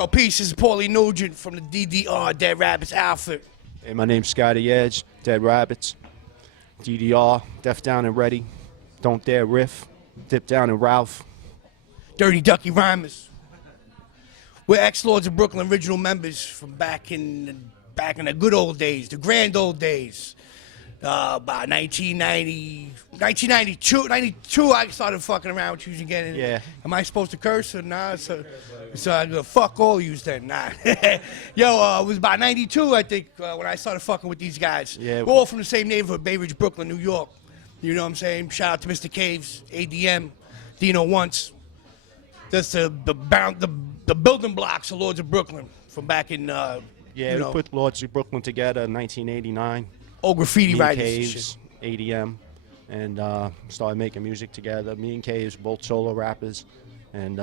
Yo, peace. This is Paulie Nugent from the DDR, Dead Rabbits outfit. Hey, my name's Scotty Edge, Dead Rabbits. DDR, Deaf Down and Ready. Don't Dare Riff. Dip Down and Ralph. Dirty Ducky Rhymers. We're ex-Lords of Brooklyn original members from back in the good old days, the grand old days. About 1992, I started fucking around with you again. Yeah. Am I supposed to curse or nah? So I go, fuck all yous then. Nah. Yo, it was about 92, I think, when I started fucking with these guys. Yeah. We're all from the same neighborhood, Bay Ridge, Brooklyn, New York. You know what I'm saying? Shout out to Mr. Caves, ADM, Dino Once. That's the building blocks of Lords of Brooklyn from back in, We put Lords of Brooklyn together in 1989. Old graffiti writers. Caves, ADM, and started making music together. Me and Caves, both solo rappers, and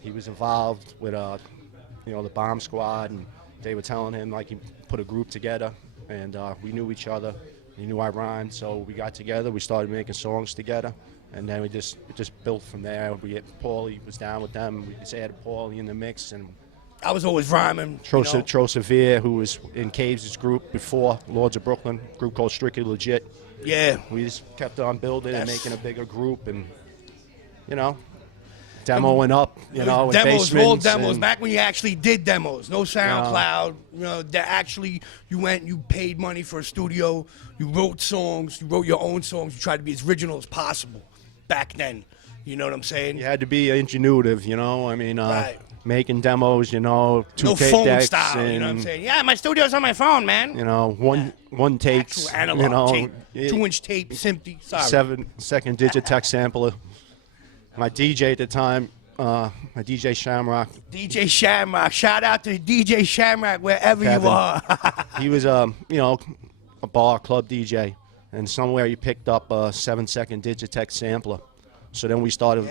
he was involved with the Bomb Squad, and they were telling him like he put a group together, and we knew each other. He knew I rhymed, so we got together. We started making songs together, and then it just built from there. Paulie was down with them. We just added Paulie in the mix, and I was always rhyming. Severe, who was in Caves' group before Lords of Brooklyn, group called Strictly Legit. Yeah. We just kept on building and making a bigger group, and demoing up, in demos, basements. all demos. Back when you actually did demos, no SoundCloud. That actually you went, you paid money for a studio, you wrote songs, you wrote your own songs, you tried to be as original as possible. Back then, you know what I'm saying? You had to be ingenuitive, right. Making demos, 2K no phone decks, style, and, you know what I'm saying? Yeah, my studio's on my phone, man. one takes, actual analog tape, 2-inch tape, SMPTE, sorry. 7-second Digitech sampler. My DJ at the time, my DJ Shamrock. DJ Shamrock, shout out to DJ Shamrock wherever Kevin. you are. He was a bar club DJ, and somewhere he picked up a 7-second Digitech sampler. So then we started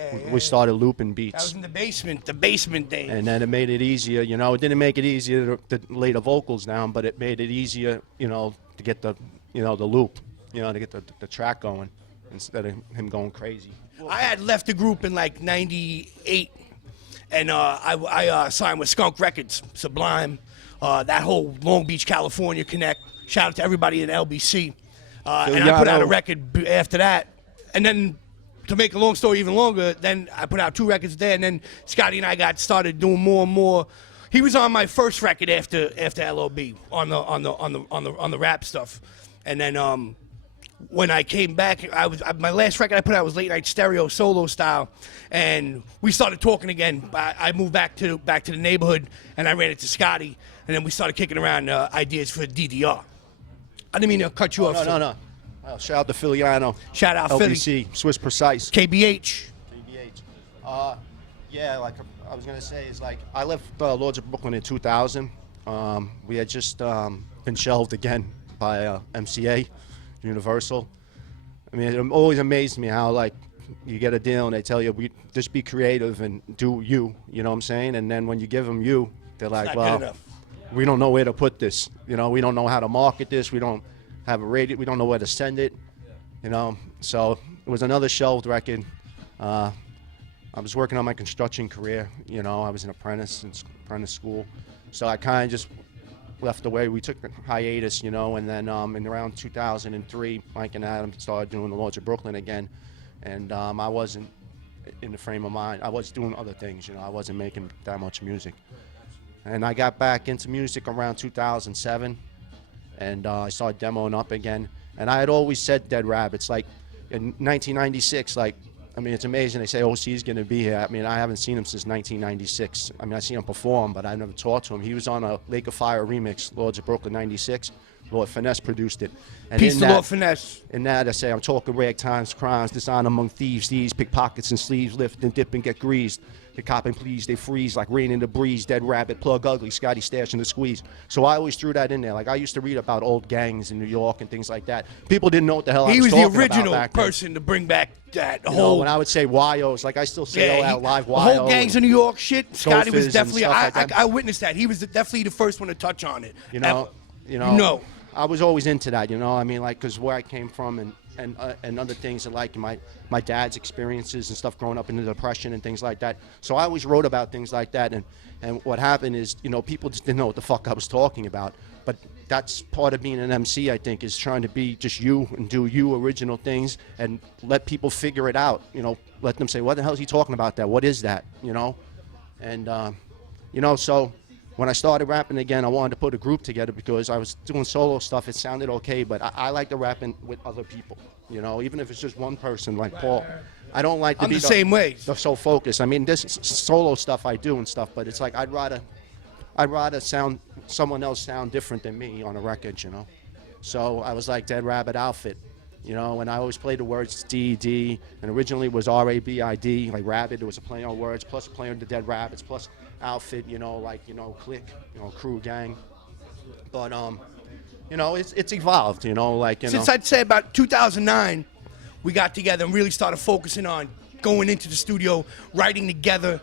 looping beats. That was in the basement days. And then it made it easier, it didn't make it easier to lay the vocals down, but it made it easier, to get the loop, to get the track going instead of him going crazy. I had left the group in like '98, and I signed with Skunk Records, Sublime, that whole Long Beach, California connect. Shout out to everybody in LBC. And I put out a record after that, and then, to make a long story even longer, then I put out 2 records there, and then Scotty and I got started doing more and more. He was on my first record after LOB on the rap stuff, and then when I came back, my last record I put out was Late Night Stereo solo style, and we started talking again. I moved back to the neighborhood, and I ran into Scotty, and then we started kicking around ideas for DDR. I didn't mean to cut you off. No. Shout out to Philiano. Shout out LBC, Philly. Swiss Precise. KBH. Like I was gonna say, is like I left Lords of Brooklyn in 2000. We had just been shelved again by MCA, Universal. I mean, it always amazed me how like you get a deal and they tell you just be creative and do you. You know what I'm saying? And then when you give them they're like, well, we don't know where to put this. We don't know how to market this. We don't have a radio. We don't know where to send it. So it was another shelved record. I was working on my construction career. I was an apprentice in apprentice school. So I kind of just left away. We took a hiatus, and then in around 2003, Mike and Adam started doing the Lords of Brooklyn again. And I wasn't in the frame of mind. I was doing other things, I wasn't making that much music. And I got back into music around 2007. And I started demoing up again. And I had always said Dead Rabbits. Like in 1996, it's amazing. They say OC is going to be here. I haven't seen him since 1996. I seen him perform, but I never talked to him. He was on a Lake of Fire remix, Lords of Brooklyn '96. Lord Finesse produced it. And Peace to Lord Finesse. In that, I say, I'm talking ragtimes, crimes, dishonor among thieves, pickpockets and sleeves, lift and dip and get greased. The cop and please, they freeze like rain in the breeze, Dead Rabbit, plug ugly, Scotty stash in the squeeze. So I always threw that in there. Like I used to read about old gangs in New York and things like that. People didn't know what the hell I was talking about. He was the original person to bring back that whole. When I would say YOs, like I still say out live YO. The whole gangs in New York shit. Scotty was definitely. Like I witnessed that. He was definitely the first one to touch on it. I was always into that. Because where I came from in and other things, and like my dad's experiences and stuff growing up in the Depression and things like that. So I always wrote about things like that, and what happened is, you know, people just didn't know what the fuck I was talking about. But that's part of being an MC, I think, is trying to be just you and do you original things and let people figure it out. You know, let them say, what the hell is he talking about that? What is that? You know? And, you know, so when I started rapping again, I wanted to put a group together because I was doing solo stuff. It sounded okay, but I like to rap with other people, you know, even if it's just one person like Paul. I don't like to I'm be the same way. so focused. I mean, this solo stuff I do and stuff, but it's like I'd rather someone else sound different than me on a record, you know. So I was like Dead Rabbit outfit, you know, and I always played the words DED, and originally it was RABBID, like rabbit. It was a play on words, plus a play on the Dead Rabbits, plus outfit, you know, like, you know, clique, you know, crew, gang. But you know, it's evolved, you know, like, you know. Since I'd say about 2009, we got together and really started focusing on going into the studio, writing together,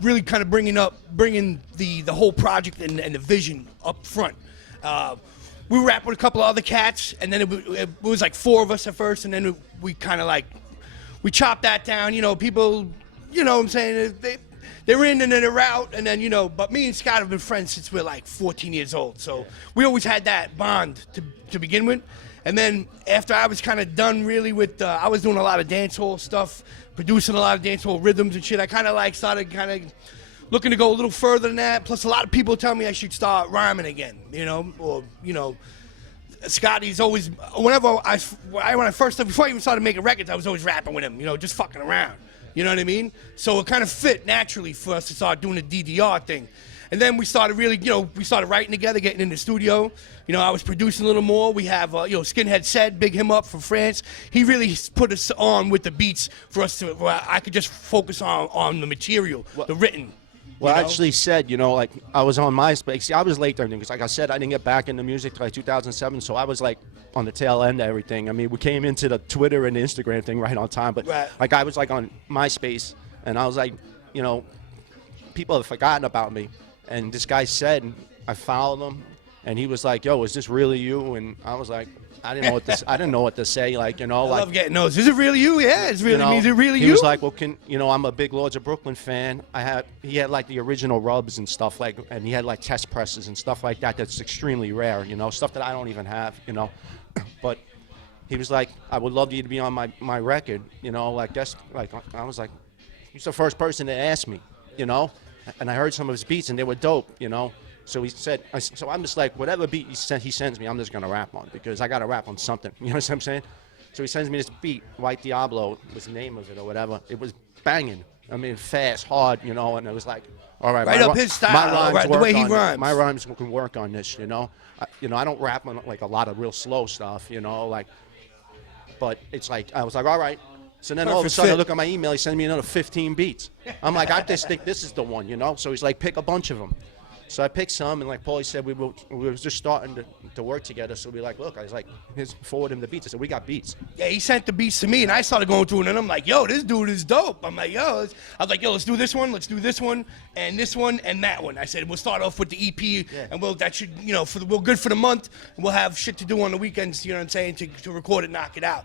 really kind of bringing the whole project and the vision up front. We were rapping with a couple of other cats, and then it was like 4 of us at first, and then we kind of like, we chopped that down. You know, people, you know what I'm saying, they're in and then they're out, and then, you know, but me and Scott have been friends since we're like 14 years old, so we always had that bond to begin with. And then after I was kind of done really with, I was doing a lot of dancehall stuff, producing a lot of dancehall rhythms and shit. I kind of like started kind of looking to go a little further than that. Plus, a lot of people tell me I should start rhyming again, you know, or, you know, Scotty's always, whenever when I first, before I even started making records, I was always rapping with him, you know, just fucking around. You know what I mean? So it kind of fit naturally for us to start doing the DDR thing. And then we started really, you know, we started writing together, getting in the studio. You know, I was producing a little more. We have, you know, Skinhead Said, big him up from France. He really put us on with the beats for us to, where I could just focus on the material, the written. Well, I actually said, you know, like, I was on MySpace. See, I was late there, because like I said, I didn't get back into music till like 2007, so I was like on the tail end of everything. I mean, we came into the Twitter and the Instagram thing right on time, but like I was like on MySpace, and I was like, you know, people have forgotten about me. And this guy said, I followed him, and he was like, yo, is this really you? And I was like, I didn't know what to say, like, you know, I like, love getting those. Is it really you? Yeah, it's really you know, me. Is it really you? He was like, well, you know, I'm a big Lords of Brooklyn fan. He had like the original rubs and stuff, like, and he had like test presses and stuff like that. That's extremely rare, you know, stuff that I don't even have, you know. But he was like, I would love you to be on my record, you know, like, that's like, I was like, he's the first person that asked me, you know, and I heard some of his beats and they were dope, you know. So he said, so I'm just like, whatever beat he sends me, I'm just going to rap on, because I got to rap on something. You know what I'm saying? So he sends me this beat, White Diablo was the name of it or whatever. It was banging. I mean, fast, hard, you know, and it was like, all right. Right up his style, right, the way he rhymes. My rhymes can work on this, you know. I don't rap on like a lot of real slow stuff, you know, like, but it's like, I was like, all right. So then all of a sudden I look at my email, he sends me another 15 beats. I'm like, I just think this is the one, you know. So he's like, pick a bunch of them. So I picked some, and like Paulie said, we were just starting to work together. So we like, look, I was like, forward him the beats. I said, we got beats. Yeah, he sent the beats to me, and I started going through it, and I'm like, yo, this dude is dope. I'm like, yo, I was like, yo, let's do this one, and this one, and that one. I said, we'll start off with the EP, and that should, you know, we're good for the month, and we'll have shit to do on the weekends, you know what I'm saying, to record it, knock it out.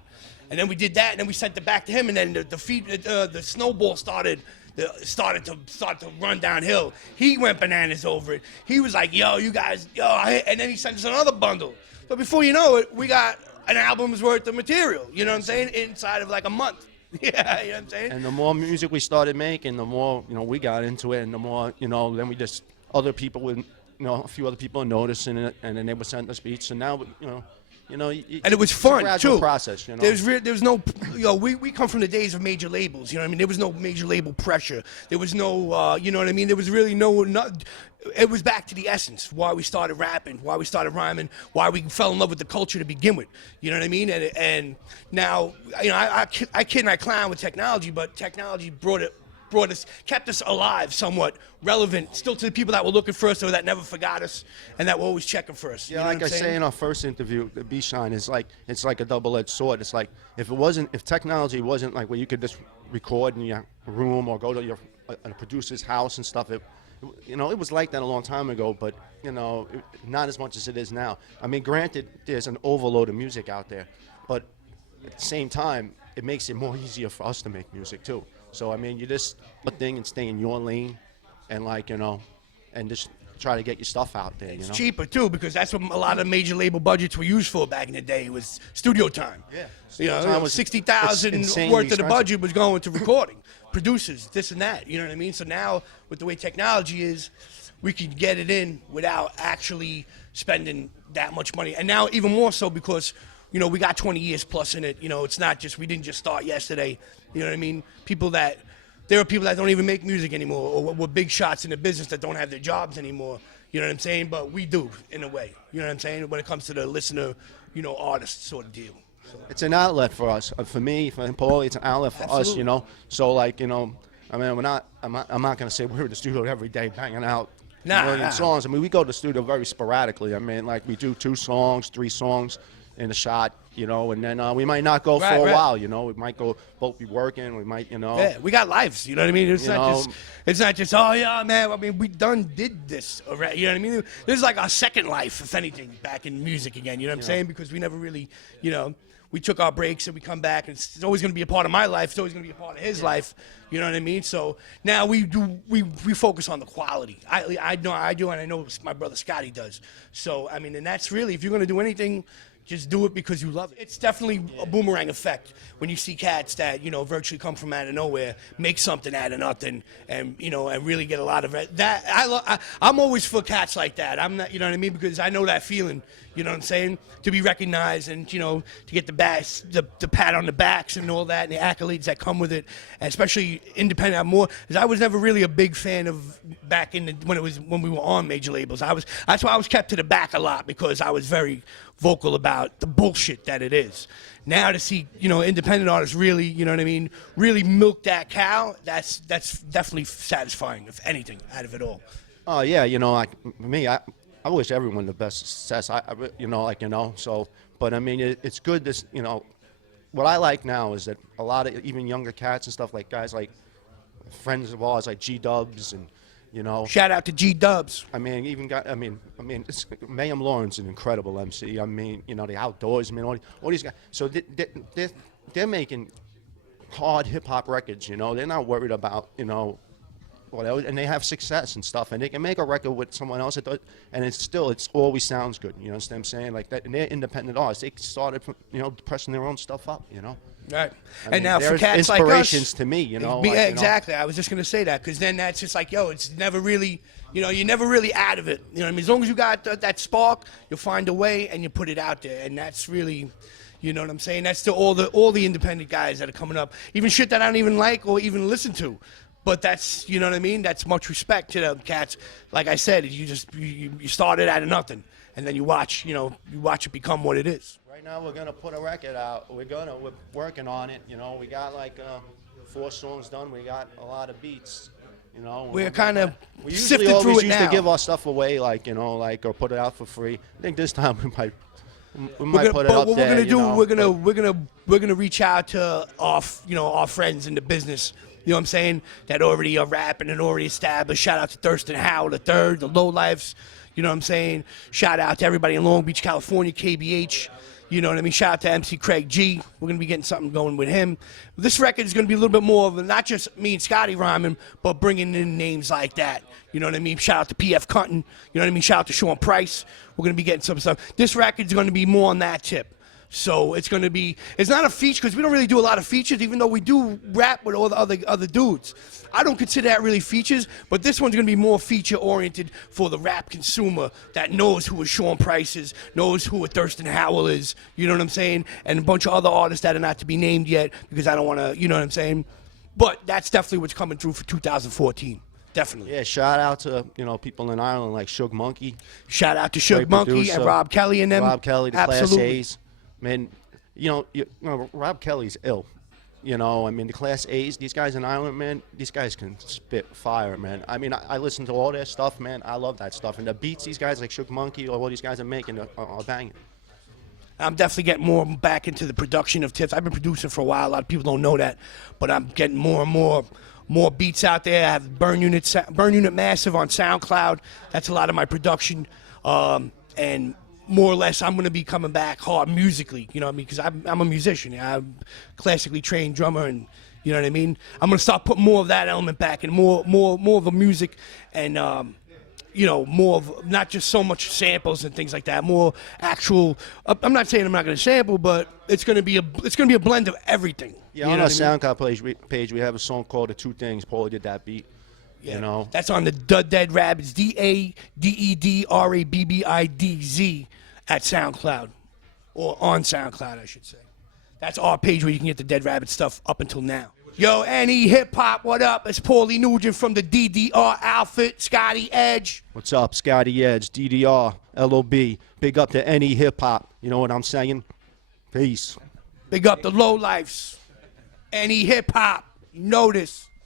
And then we did that, and then we sent it back to him, and then the snowball started to run downhill. He went bananas over it. He was like, yo, you guys, and then he sent us another bundle. So before you know it, we got an album's worth of material, you know what I'm saying, inside of like a month. Yeah, you know what I'm saying? And the more music we started making, the more, you know, we got into it, and the more, you know, then we just, other people would, you know, a few other people noticing it, and then they would send us beats, and now, you know, and it was fun too. Process, you know. There's no, you know, we come from the days of major labels. You know what I mean? There was no major label pressure. There was no, you know what I mean? There was really no. It was back to the essence. Why we started rapping, why we started rhyming, why we fell in love with the culture to begin with. You know what I mean? And now, you know, I kid and I clown with technology, but technology kept us alive, somewhat relevant, still to the people that were looking for us or that never forgot us and that were always checking for us. Yeah, you know like I say in our first interview, the B-Shine is like, it's like a double-edged sword. It's like, if technology wasn't like where you could just record in your room or go to a producer's house and stuff, you know, it was like that a long time ago, but, you know, not as much as it is now. I mean, granted, there's an overload of music out there, but at the same time, it makes it more easier for us to make music too. So I mean, you just put thing and stay in your lane, and like, you know, and just try to get your stuff out there. It's you know? cheaper too, because that's what a lot of major label budgets were used for back in the day. It was studio time. Yeah. You know, Studio time was 60,000 insanely worth of the expensive. budget was going to recording, producers, this and that. You know what I mean? So now, with the way technology is, we can get it in without actually spending that much money. And now even more so because, you know, we got 20 years plus in it. You know, it's not just, we didn't just start yesterday. You know what I mean? There are people that don't even make music anymore, or were big shots in the business that don't have their jobs anymore. You know what I'm saying? But we do, in a way. You know what I'm saying? When it comes to the listener, you know, artist sort of deal. So. It's an outlet for us. For me, for Paulie, it's an outlet for us, you know. So like, you know, I mean, I'm not gonna say we're in the studio every day banging out a million songs. I mean, we go to the studio very sporadically. I mean, like we do 2 songs, 3 songs in a shot, you know, and then we might not go for a while, you know. We might go both be working. We might, you know. Yeah, we got lives. You know what I mean? It's not just oh yeah, man. I mean, we did this already. You know what I mean? This is like our second life, if anything, back in music again. You know what I'm saying? Because we never really, you know. We took our breaks and we come back, and it's always going to be a part of my life. It's always going to be a part of his life. You know what I mean? So now we focus on the quality. I do, and I know my brother Scotty does. So I mean, and that's really, if you're going to do anything, just do it because you love it. It's definitely a boomerang effect when you see cats that, you know, virtually come from out of nowhere, make something out of nothing, and, you know, and really get a lot of it. I'm always for cats like that. I'm not, you know what I mean? Because I know that feeling, you know what I'm saying? To be recognized and, you know, to get the pat on the backs and all that, and the accolades that come with it, and especially independent. Because I was never really a big fan of back in when we were on major labels. That's why I was kept to the back a lot, because I was very vocal about the bullshit that it is. Now to see, you know, independent artists really, you know what I mean, really milk that cow, that's definitely satisfying, if anything, out of it all. Oh yeah, you know, like me, I wish everyone the best success. You know, like, you know, so, but I mean, it's good. This, you know, what I like now is that a lot of even younger cats and stuff, like guys like friends of ours, like G-Dubs and, you know. Shout out to G-Dubs. I mean, it's Mayhem Lauren's an incredible MC. I mean, you know, the Outdoors, I mean, all these guys. So they're making hard hip-hop records, you know. They're not worried about, you know, whatever, and they have success and stuff, and they can make a record with someone else, and it's always sounds good. You know what I'm saying? Like that, and they're independent artists. They started from, you know, pressing their own stuff up, you know. Right. I mean, now for cats like us, inspirations to me, you know. Like, exactly. You know. I was just gonna say that, because then that's just like, yo, it's never really, you know, you're never really out of it. You know what I mean? As long as you got that spark, you'll find a way and you put it out there, and that's really, you know what I'm saying? That's to all the independent guys that are coming up, even shit that I don't even like or even listen to. But that's, you know what I mean? That's much respect to them cats. Like I said, you started out of nothing, and then you watch it become what it is. Right now we're gonna put a record out. We're working on it. You know, we got like 4 songs done. We got a lot of beats. You know, we're kind of we sifting usually through always it used now. to give our stuff away, like, you know, like, or put it out for free. I think this time we might put it up what there. We're gonna reach out to our friends in the business. You know what I'm saying? That already are rapping and already established. Shout out to Thurston Howell III, the Lowlifes. You know what I'm saying? Shout out to everybody in Long Beach, California, KBH. You know what I mean? Shout out to MC Craig G. We're going to be getting something going with him. This record is going to be a little bit more of not just me and Scotty rhyming, but bringing in names like that. You know what I mean? Shout out to P.F. Cutton. You know what I mean? Shout out to Sean Price. We're going to be getting some stuff. This record is going to be more on that tip. So it's going to be, it's not a feature, because we don't really do a lot of features, even though we do rap with all the other dudes. I don't consider that really features, but this one's going to be more feature-oriented for the rap consumer that knows who a Sean Price is, knows who a Thurston Howell is, you know what I'm saying? And a bunch of other artists that are not to be named yet, because I don't want to, you know what I'm saying? But that's definitely what's coming through for 2014. Definitely. Yeah, shout out to, you know, people in Ireland like Suge Monkey. Shout out to Suge Monkey and Rob Kelly and them. Rob Kelly, the Absolutely. Class A's. Man, you know, Rob Kelly's ill. You know, I mean, the Class A's, these guys in Ireland, man, these guys can spit fire, man. I mean, I listen to all their stuff, man. I love that stuff. And the beats these guys like Suge Monkey or all these guys are making are banging. I'm definitely getting more back into the production of tips. I've been producing for a while. A lot of people don't know that. But I'm getting more and more beats out there. I have Burn Unit Massive on SoundCloud. That's a lot of my production. And more or less, I'm gonna be coming back hard musically. You know what I mean? Because I'm a musician. I'm classically trained drummer, and you know what I mean. I'm gonna start putting more of that element back, and more of the music, and you know, more of not just so much samples and things like that. More actual. I'm not saying I'm not gonna sample, but it's gonna be a blend of everything. Yeah, you on know our what I mean? SoundCloud page, we have a song called "The Two Things." Paulie did that beat. Yeah, You know, that's on the DED RABBIDZ, DED RABBIDZ at SoundCloud, or on SoundCloud, I should say. That's our page where you can get the Dead Rabbit stuff up until now. Yo, NEHip-Hop, what up? It's Paulie Nugent from the DDR outfit, Scotty Edge. what's up, Scotty Edge, DDR, LOB. Big up to NEHip-Hop. You know what I'm saying? Peace. Big up the low lifes. NEHip-Hop, you know this.